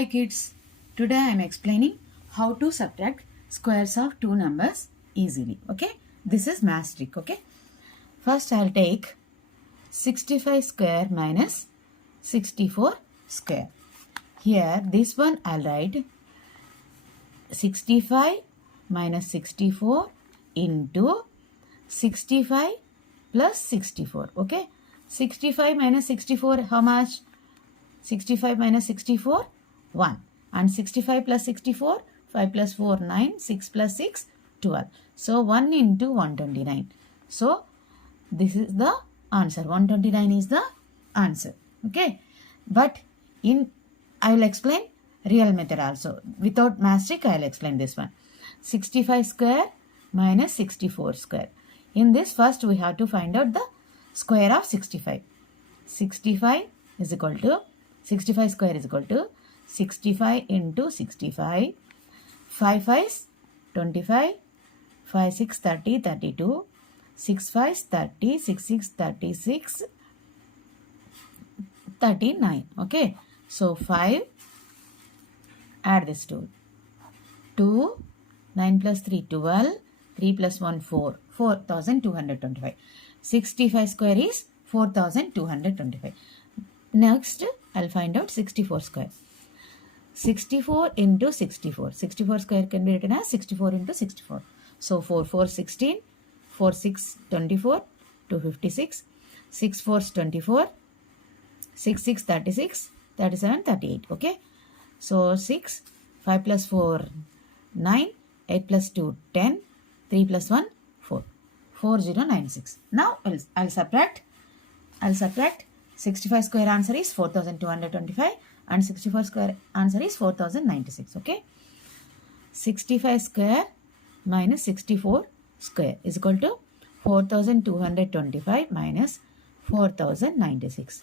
Hi kids, today I am explaining how to subtract squares of two numbers easily. Okay, this is math trick. Okay, first I'll take 65 square minus 64 square. Here this one I'll write 65 minus 64 into 65 plus 64. Okay, 65 minus 64 how much? 65 minus 64 1, and 65 plus 64 5 plus 4 9, 6 plus 6 12. So 1 into 129. So this is the answer. 129 is the answer. Okay, but I will explain real method also. Without math trick I will explain this one. 65 square minus 64 square. In this, first we have to find out the square of 65. 65 is equal to 65 square is equal to 65 into 65. 5 5 25, 5 6 30 32, 6 5 30, 6 6 36, 39. Okay, so 5, add this to 2, 9 plus 3 12, 3 plus 1 4, 4225. 65 square is 4225. Next, I'll find out 64 square. 64 into 64. 64 square can be written as 64 into 64. So 4 4 16, 4 6 24, 256, 6 4 24, 6 6 36, 37 38. Okay. So 6, 5 plus 4 9, 8 plus 2 10, 3 plus 1 4, 4096. Now I'll subtract. 65 square answer is 4225 and 64 square answer is 4096. Okay. 65 square minus 64 square is equal to 4225 minus 4096.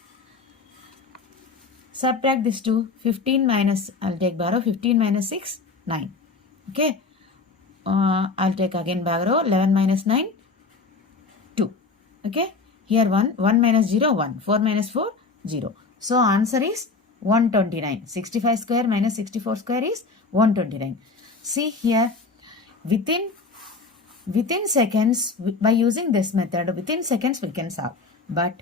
Subtract this to 15 minus, I'll take borrow 15 minus 6, 9. Okay. I'll take again borrow 11 minus 9, 2. Okay. Here 1 minus 0, 1. 4 minus 4, 0. So answer is 129. 65 square minus 64 square is 129. See here, within seconds, by using this method, within seconds we can solve. But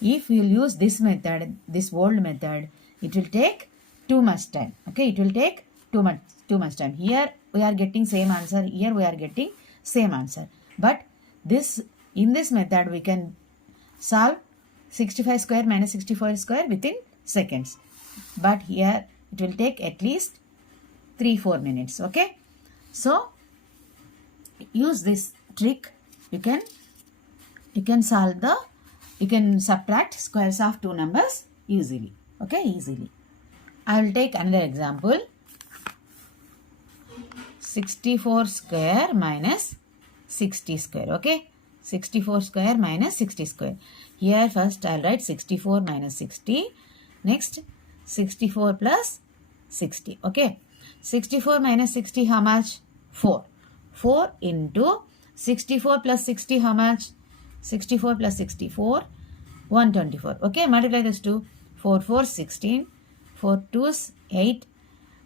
if we will use this method, this old method, it will take too much time. Okay, it will take too much time. Here we are getting same answer. Here we are getting same answer. But in this method we can solve 65 square minus 64 square within seconds. But here it will take at least 3-4 minutes. Okay. So use this trick. You can subtract squares of two numbers easily. Okay, easily. I will take another example. 64 square minus 60 square. Okay. 64 square minus 60 square. Here first I'll write 64 minus 60. Next 64 plus 60. Okay. 64 minus 60 how much? 4. 4 into 64 plus 60 how much? 64 plus 64, 124. Okay. Multiply this to 4 4 16. 4 2s 8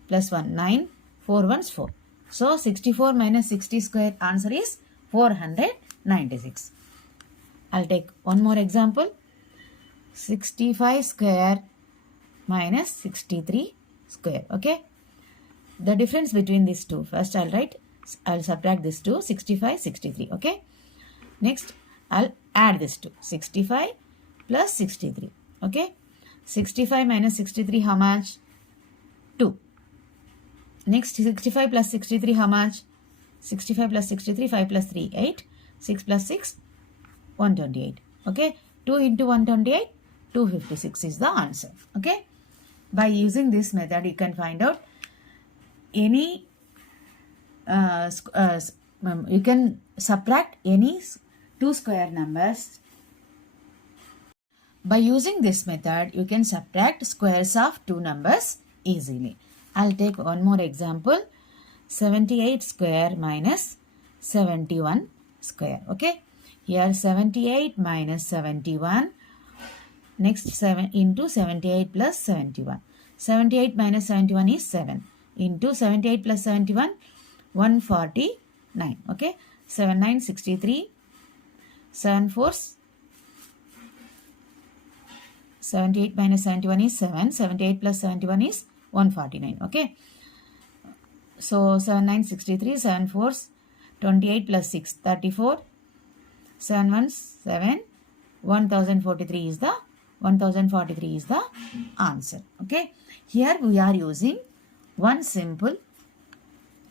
plus 1 9. 4 1s 4. So 64 minus 60 square answer is 496. I'll take one more example. 65 square minus 63 square. Okay. The difference between these two. First I'll subtract this to 65, 63. Okay. Next I'll add this to 65 plus 63. Okay. 65 minus 63 how much? 2. Next 65 plus 63 how much? 65 plus 63, 5 plus 3, 8. 6 plus 6, 128. Okay. 2 into 128, 256 is the answer. Okay. By using this method, you can find out any, you can subtract any two square numbers. By using this method, you can subtract squares of two numbers easily. I'll take one more example. 78 square minus 71 square. Okay. Here 78 minus 71. Next 7 into 78 plus 71. 78 minus 71 is 7 into 78 plus 71, 149. Okay, 7 9 63, 7 4s, 78 minus 71 is 7, 78 plus 71 is 149. Okay, so 7 9 63, 7 4s, 28 plus 6 34, 7 1 7, 1043 is the answer. Okay, here we are using one simple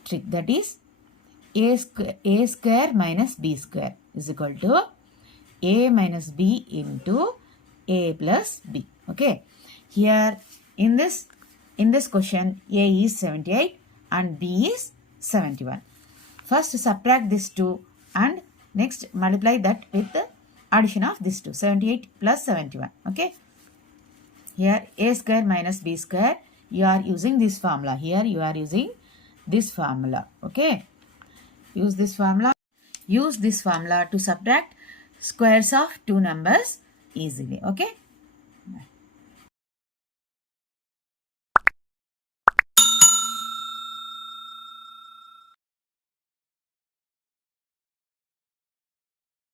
trick, that is a square minus b square is equal to a minus b into a plus b. Okay, here in this question, a is 78 and b is 71. First subtract this 2 and next multiply that with the addition of this 2, 78 plus 71. Okay, here a square minus b square, you are using this formula. Here you are using this formula. Okay, use this formula to subtract squares of two numbers easily. Okay,